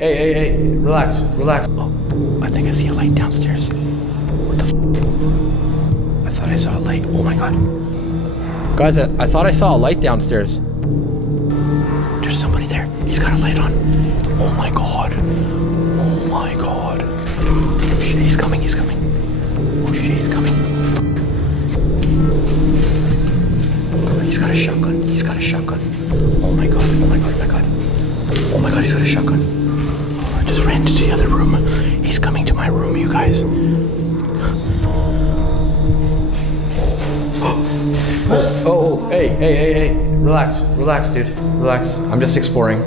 hey, relax. Oh, I think I see a light downstairs. What the f? I thought I saw a light. Oh my god. Guys, I thought I saw a light downstairs. There's somebody there. He's got a light on. Oh my god. Oh my god. Oh shit, he's coming. Oh shit, he's coming. He's got a shotgun. Oh my god, oh my god. Oh my god, he's got a shotgun. Oh, I just ran to the other room. He's coming to my room, you guys. Oh, hey, relax, dude, relax. I'm just exploring.